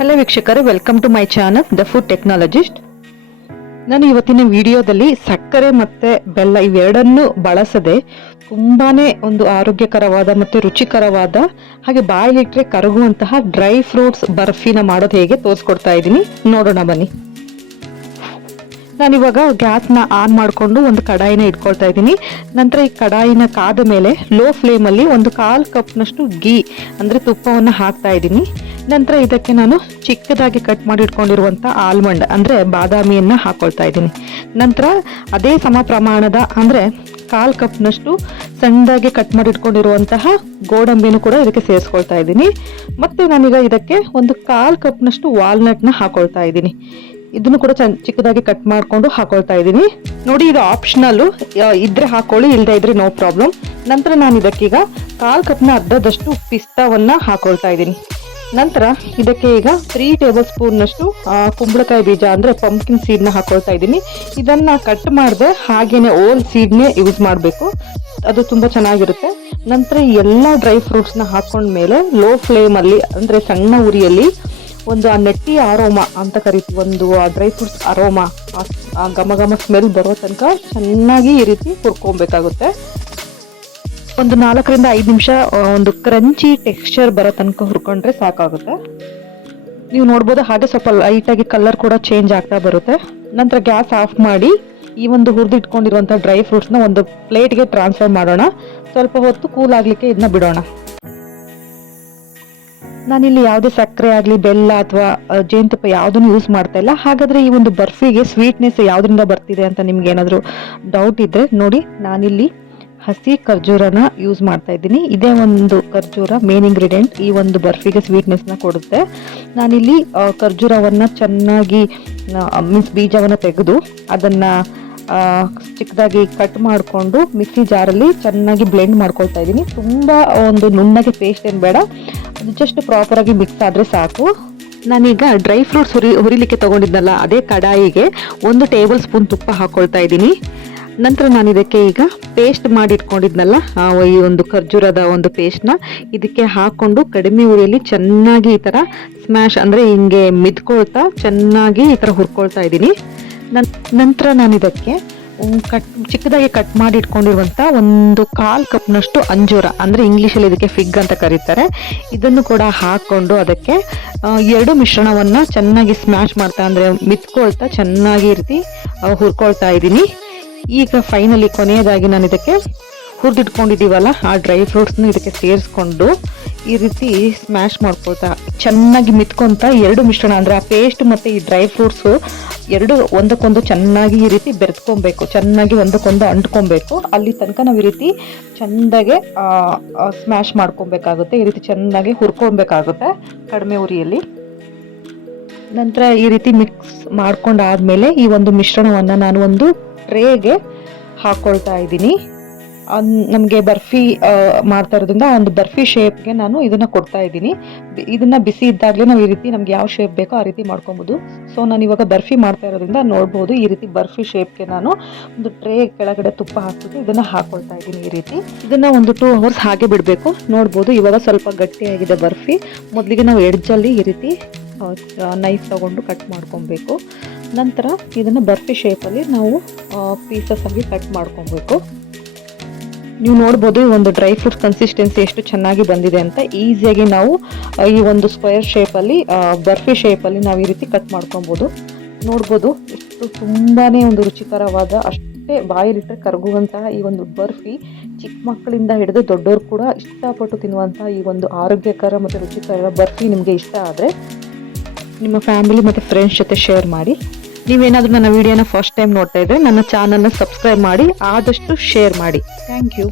Hello ವೀಕ್ಷಕರೇ, welcome to my channel the food technologist. ನಾನು ಇವತ್ತಿನ ವಿಡಿಯೋದಲ್ಲಿ ಸಕ್ಕರೆ ಮತ್ತು ಬೆಲ್ಲ ಇವೆರಡನ್ನು ಬಳಸದೆ ತುಂಬಾನೇ ಒಂದು ಆರೋಗ್ಯಕರವಾದ ಮತ್ತು ರುಚಿಕರವಾದ ಹಾಗೆ ಬಾಯಿಲಿಟ್ಟರೆ ಕರಗುವಂತಹ ಡ್ರೈ ಫ್ರೂಟ್ಸ್ ಬರ್ಫಿನ ಮಾಡೋದು ಹೇಗೆ ತೋರಿಸ್ಕೊಡ್ತಾ ಇದ್ದೀನಿ. ನೋಡೋಣ ಬನ್ನಿ. ನಾನಿವಾಗ ಗ್ಯಾಸ್ನ ಆನ್ ಮಾಡಿಕೊಂಡು ಒಂದು ಕಡಾಯಿನ ಇಟ್ಕೊಳ್ತಾ ಇದ್ದೀನಿ. ನಂತರ ಈ ಕಡಾಯಿನ ಕಾದ ಮೇಲೆ ಲೋ ಫ್ಲೇಮಲ್ಲಿ ಒಂದು 1/4 ಕಪ್ನಷ್ಟು ಗೀ ಅಂದರೆ ತುಪ್ಪವನ್ನು ಹಾಕ್ತಾ ಇದ್ದೀನಿ. ನಂತರ ಇದಕ್ಕೆ ನಾನು ಚಿಕ್ಕದಾಗಿ ಕಟ್ ಮಾಡಿ ಇಟ್ಕೊಂಡಿರುವಂಥ ಆಲ್ಮಂಡ್ ಅಂದರೆ ಬಾದಾಮಿಯನ್ನು ಹಾಕೊಳ್ತಾ ಇದ್ದೀನಿ. ನಂತರ ಅದೇ ಸಮ ಪ್ರಮಾಣದ ಅಂದರೆ 1/4 ಕಪ್ನಷ್ಟು ಸಣ್ಣದಾಗಿ ಕಟ್ ಮಾಡಿ ಇಟ್ಕೊಂಡಿರುವಂತಹ ಗೋಡಂಬಿನೂ ಕೂಡ ಇದಕ್ಕೆ ಸೇರಿಸ್ಕೊಳ್ತಾ ಇದ್ದೀನಿ. ಮತ್ತು ನಾನೀಗ ಇದಕ್ಕೆ ಒಂದು 1/4 ಕಪ್ನಷ್ಟು ವಾಲ್ನಟ್ನ ಹಾಕೊಳ್ತಾ ಇದ್ದೀನಿ. ಇದನ್ನು ಕೂಡ ಚಿಕ್ಕದಾಗಿ ಕಟ್ ಮಾಡಿಕೊಂಡು ಹಾಕೊಳ್ತಾ ಇದ್ದೀನಿ. ನೋಡಿ, ಇದು ಆಪ್ಷನಲ್ಲು, ಇದ್ರೆ ಹಾಕೊಳ್ಳಿ, ಇಲ್ಲದೆ ಇದ್ರೆ ನೋ ಪ್ರಾಬ್ಲಮ್. ನಂತರ ನಾನು ಇದಕ್ಕೀಗ 1/4 ಕಪ್ನ ಅರ್ಧದಷ್ಟು ಪಿಸ್ತಾವನ್ನು ಹಾಕೊಳ್ತಾ ಇದ್ದೀನಿ. ನಂತರ ಇದಕ್ಕೆ ಈಗ 3 ಟೇಬಲ್ ಸ್ಪೂನ್ನಷ್ಟು ಕುಂಬಳಕಾಯಿ ಬೀಜ ಅಂದರೆ ಪಂಪ್ಕಿನ್ ಸೀಡ್ನ ಹಾಕೊಳ್ತಾ ಇದ್ದೀನಿ. ಇದನ್ನು ಕಟ್ ಮಾಡದೆ ಹಾಗೇನೆ ಓಲ್ ಸೀಡ್ನೇ ಯೂಸ್ ಮಾಡಬೇಕು, ಅದು ತುಂಬ ಚೆನ್ನಾಗಿರುತ್ತೆ. ನಂತರ ಎಲ್ಲ ಡ್ರೈ ಫ್ರೂಟ್ಸ್ನ ಹಾಕೊಂಡ್ಮೇಲೆ ಲೋ ಫ್ಲೇಮಲ್ಲಿ ಅಂದರೆ ಸಣ್ಣ ಉರಿಯಲ್ಲಿ ಒಂದು ಆ ನೆಟ್ಟಿ ಅರೋಮಾ ಅಂತ ಕರಿತೀವಿ, ಒಂದು ಆ ಡ್ರೈ ಫ್ರೂಟ್ಸ್ ಅರೋಮಾ, ಆ ಘಮ ಸ್ಮೆಲ್ ಬರೋ ತನಕ ಚೆನ್ನಾಗಿ ಈ ರೀತಿ ಹುರ್ಕೊಬೇಕಾಗುತ್ತೆ. ಒಂದು 4 ರಿಂದ 5 ನಿಮಿಷ ಒಂದು ಕ್ರಂಚಿ ಟೆಕ್ಸ್ಚರ್ ಬರೋ ತನಕ ಹುರ್ಕೊಂಡ್ರೆ ಸಾಕಾಗುತ್ತೆ. ನೀವು ನೋಡ್ಬೋದು, ಹಾಗೆ ಸ್ವಲ್ಪ ಲೈಟಾಗಿ ಕಲರ್ ಕೂಡ ಚೇಂಜ್ ಆಗ್ತಾ ಬರುತ್ತೆ. ನಂತರ ಗ್ಯಾಸ್ ಆಫ್ ಮಾಡಿ ಈ ಒಂದು ಹುರಿದಿಟ್ಕೊಂಡಿರುವಂಥ ಡ್ರೈ ಫ್ರೂಟ್ಸ್ನ ಒಂದು ಪ್ಲೇಟ್ಗೆ ಟ್ರಾನ್ಸ್ಫರ್ ಮಾಡೋಣ. ಸ್ವಲ್ಪ ಹೊತ್ತು ಕೂಲ್ ಆಗಲಿಕ್ಕೆ ಇದನ್ನ ಬಿಡೋಣ. ನಾನಿಲ್ಲಿ ಯಾವುದೇ ಸಕ್ಕರೆ ಆಗಲಿ ಬೆಲ್ಲ ಅಥವಾ ಜೇನುತುಪ್ಪ ಯಾವುದನ್ನು ಯೂಸ್ ಮಾಡ್ತಾ ಇಲ್ಲ. ಹಾಗಾದರೆ ಈ ಒಂದು ಬರ್ಫಿಗೆ ಸ್ವೀಟ್ನೆಸ್ ಯಾವುದರಿಂದ ಬರ್ತಿದೆ ಅಂತ ನಿಮ್ಗೆ ಏನಾದರೂ ಡೌಟ್ ಇದ್ದರೆ ನೋಡಿ, ನಾನಿಲ್ಲಿ ಹಸಿ ಖರ್ಜೂರನ ಯೂಸ್ ಮಾಡ್ತಾ ಇದ್ದೀನಿ. ಇದೇ ಒಂದು ಖರ್ಜೂರ ಮೇನ್ ಇಂಗ್ರೀಡಿಯೆಂಟ್ ಈ ಒಂದು ಬರ್ಫಿಗೆ ಸ್ವೀಟ್ನೆಸ್ನ ಕೊಡುತ್ತೆ. ನಾನಿಲ್ಲಿ ಖರ್ಜೂರವನ್ನು ಚೆನ್ನಾಗಿ ಮೀನ್ಸ್ ಬೀಜವನ್ನು ತೆಗೆದು ಅದನ್ನು ಚಿಕ್ಕದಾಗಿ ಕಟ್ ಮಾಡಿಕೊಂಡು ಮಿಕ್ಸಿ ಜಾರಲ್ಲಿ ಚೆನ್ನಾಗಿ ಬ್ಲೆಂಡ್ ಮಾಡ್ಕೊಳ್ತಾ ಇದ್ದೀನಿ. ತುಂಬ ಒಂದು ನುಣ್ಣಗೆ ಪೇಸ್ಟ್ ಏನು ಬೇಡ, ಅದು ಜಸ್ಟ್ ಪ್ರಾಪರಾಗಿ ಮಿಕ್ಸ್ ಆದರೆ ಸಾಕು. ನಾನೀಗ ಡ್ರೈ ಫ್ರೂಟ್ಸ್ ಹುರಿಲಿಕ್ಕೆ ತೊಗೊಂಡಿದ್ನಲ್ಲ ಅದೇ ಕಡಾಯಿಗೆ 1 ಟೇಬಲ್ ಸ್ಪೂನ್ ತುಪ್ಪ ಹಾಕ್ಕೊಳ್ತಾ ಇದ್ದೀನಿ. ನಂತರ ನಾನು ಇದಕ್ಕೆ ಈಗ ಪೇಸ್ಟ್ ಮಾಡಿ ಇಟ್ಕೊಂಡಿದ್ನಲ್ಲ ಈ ಒಂದು ಖರ್ಜೂರದ ಒಂದು ಪೇಸ್ಟ್ನ ಇದಕ್ಕೆ ಹಾಕ್ಕೊಂಡು ಕಡಿಮೆ ಉರಿಯಲ್ಲಿ ಚೆನ್ನಾಗಿ ಈ ಥರ ಸ್ಮ್ಯಾಶ್ ಅಂದರೆ ಹಿಂಗೆ ಮಿದ್ಕೊಳ್ತಾ ಚೆನ್ನಾಗಿ ಈ ಥರ ಹುರ್ಕೊಳ್ತಾ ಇದ್ದೀನಿ. ನಂತರ ನಾನು ಇದಕ್ಕೆ ಚಿಕ್ಕದಾಗಿ ಕಟ್ ಮಾಡಿ ಇಟ್ಕೊಂಡಿರುವಂಥ ಒಂದು 1/4 ಕಪ್ನಷ್ಟು ಅಂಜೂರ ಅಂದರೆ ಇಂಗ್ಲೀಷಲ್ಲಿ ಇದಕ್ಕೆ ಫಿಗ್ ಅಂತ ಕರೀತಾರೆ, ಇದನ್ನು ಕೂಡ ಹಾಕ್ಕೊಂಡು ಅದಕ್ಕೆ 2 ಮಿಶ್ರಣವನ್ನು ಚೆನ್ನಾಗಿ ಸ್ಮ್ಯಾಶ್ ಮಾಡ್ತಾ ಅಂದರೆ ಮಿತ್ಕೊಳ್ತಾ ಚೆನ್ನಾಗಿ ರೀತಿ ಹುರ್ಕೊಳ್ತಾ ಇದ್ದೀನಿ. ಈಗ ಫೈನಲಿ ಕೊನೆಯದಾಗಿ ನಾನು ಇದಕ್ಕೆ ಹುರಿದಿಟ್ಕೊಂಡಿದ್ದೀವಲ್ಲ ಆ ಡ್ರೈ ಫ್ರೂಟ್ಸ್ನ ಇದಕ್ಕೆ ಸೇರಿಸ್ಕೊಂಡು ಈ ರೀತಿ ಸ್ಮ್ಯಾಶ್ ಮಾಡ್ಕೊಳ್ತಾ ಚೆನ್ನಾಗಿ ಮಿತ್ಕೊತ 2 ಮಿಶ್ರಣ ಅಂದರೆ ಆ ಪೇಸ್ಟ್ ಮತ್ತು ಈ ಡ್ರೈ ಫ್ರೂಟ್ಸು ಎರಡು ಒಂದಕ್ಕೊಂದು ಚೆನ್ನಾಗಿ ಈ ರೀತಿ ಬೆರೆತ್ಕೊಬೇಕು, ಚೆನ್ನಾಗಿ ಒಂದಕ್ಕೊಂದು ಅಂಟ್ಕೊಬೇಕು. ಅಲ್ಲಿ ತನಕ ನಾವು ಈ ರೀತಿ ಚೆಂದಾಗೆ ಸ್ಮ್ಯಾಶ್ ಮಾಡ್ಕೊಬೇಕಾಗುತ್ತೆ, ಈ ರೀತಿ ಚೆನ್ನಾಗಿ ಹುರ್ಕೊಬೇಕಾಗುತ್ತೆ ಕಡಿಮೆ ಉರಿಯಲ್ಲಿ. ನಂತರ ಈ ರೀತಿ ಮಿಕ್ಸ್ ಮಾಡ್ಕೊಂಡಾದ್ಮೇಲೆ ಈ ಒಂದು ಮಿಶ್ರಣವನ್ನು ನಾನು ಒಂದು ಟ್ರೇಗೆ ಹಾಕ್ಕೊಳ್ತಾ ಇದ್ದೀನಿ. ನಮಗೆ ಬರ್ಫಿ ಮಾಡ್ತಾ ಇರೋದ್ರಿಂದ ಒಂದು ಬರ್ಫಿ ಶೇಪ್ಗೆ ನಾನು ಇದನ್ನು ಕೊಡ್ತಾ ಇದ್ದೀನಿ. ಇದನ್ನು ಬಿಸಿ ಇದ್ದಾಗಲೇ ನಾವು ಈ ರೀತಿ ನಮ್ಗೆ ಯಾವ ಶೇಪ್ ಬೇಕೋ ಆ ರೀತಿ ಮಾಡ್ಕೊಬೋದು. ಸೊ ನಾನು ಇವಾಗ ಬರ್ಫಿ ಮಾಡ್ತಾ ಇರೋದ್ರಿಂದ ನೋಡ್ಬೋದು ಈ ರೀತಿ ಬರ್ಫಿ ಶೇಪ್ಗೆ ನಾನು ಒಂದು ಟ್ರೇ ಕೆಳಗಡೆ ತುಪ್ಪ ಹಾಕ್ಬಿಟ್ಟು ಇದನ್ನು ಹಾಕ್ಕೊಳ್ತಾ ಇದ್ದೀನಿ. ಈ ರೀತಿ ಇದನ್ನು ಒಂದು 2 ಅವರ್ಸ್ ಹಾಗೆ ಬಿಡಬೇಕು. ನೋಡ್ಬೋದು ಇವಾಗ ಸ್ವಲ್ಪ ಗಟ್ಟಿಯಾಗಿದೆ ಬರ್ಫಿ. ಮೊದಲಿಗೆ ನಾವು ಎಡ್ಜಲ್ಲಿ ಈ ರೀತಿ ನೈಫ್ ತಗೊಂಡು ಕಟ್ ಮಾಡ್ಕೊಬೇಕು. ನಂತರ ಇದನ್ನು ಬರ್ಫಿ ಶೇಪಲ್ಲಿ ನಾವು ಪೀಸಸ್ ಆಗಿ ಕಟ್ ಮಾಡ್ಕೊಬೇಕು. ನೀವು ನೋಡ್ಬೋದು ಈ ಒಂದು ಡ್ರೈ ಫ್ರೂಟ್ಸ್ ಕನ್ಸಿಸ್ಟೆನ್ಸಿ ಎಷ್ಟು ಚೆನ್ನಾಗಿ ಬಂದಿದೆ ಅಂತ. ಈಸಿಯಾಗಿ ನಾವು ಈ ಒಂದು ಸ್ಕ್ವೇರ್ ಶೇಪಲ್ಲಿ ಬರ್ಫಿ ಶೇಪಲ್ಲಿ ನಾವು ಈ ರೀತಿ ಕಟ್ ಮಾಡ್ಕೊಬೋದು. ನೋಡ್ಬೋದು ಎಷ್ಟು ತುಂಬಾ ಒಂದು ರುಚಿಕರವಾದ, ಅಷ್ಟೇ ಬಾಯಿಲಿಟ್ಟರೆ ಕರಗುವಂತಹ ಈ ಒಂದು ಬರ್ಫಿ ಚಿಕ್ಕ ಮಕ್ಕಳಿಂದ ಹಿಡಿದು ದೊಡ್ಡವರು ಕೂಡ ಇಷ್ಟಪಟ್ಟು ತಿನ್ನುವಂತಹ ಈ ಒಂದು ಆರೋಗ್ಯಕರ ಮತ್ತು ರುಚಿಕರ ಬರ್ಫಿ ನಿಮಗೆ ಇಷ್ಟ ಆದರೆ ನಿಮ್ಮ ಫ್ಯಾಮಿಲಿ ಮತ್ತು ಫ್ರೆಂಡ್ಸ್ ಜೊತೆ ಶೇರ್ ಮಾಡಿ. ನೀವೇನಾದರೂ ನನ್ನ ವಿಡಿಯೋನ ಫಸ್ಟ್ ಟೈಮ್ ನೋಡ್ತಾ ಇದ್ದರೆ ನನ್ನ ಚಾನಲ್ನ ಸಬ್ಸ್ಕ್ರೈಬ್ ಮಾಡಿ, ಆದಷ್ಟು ಶೇರ್ ಮಾಡಿ. Thank you.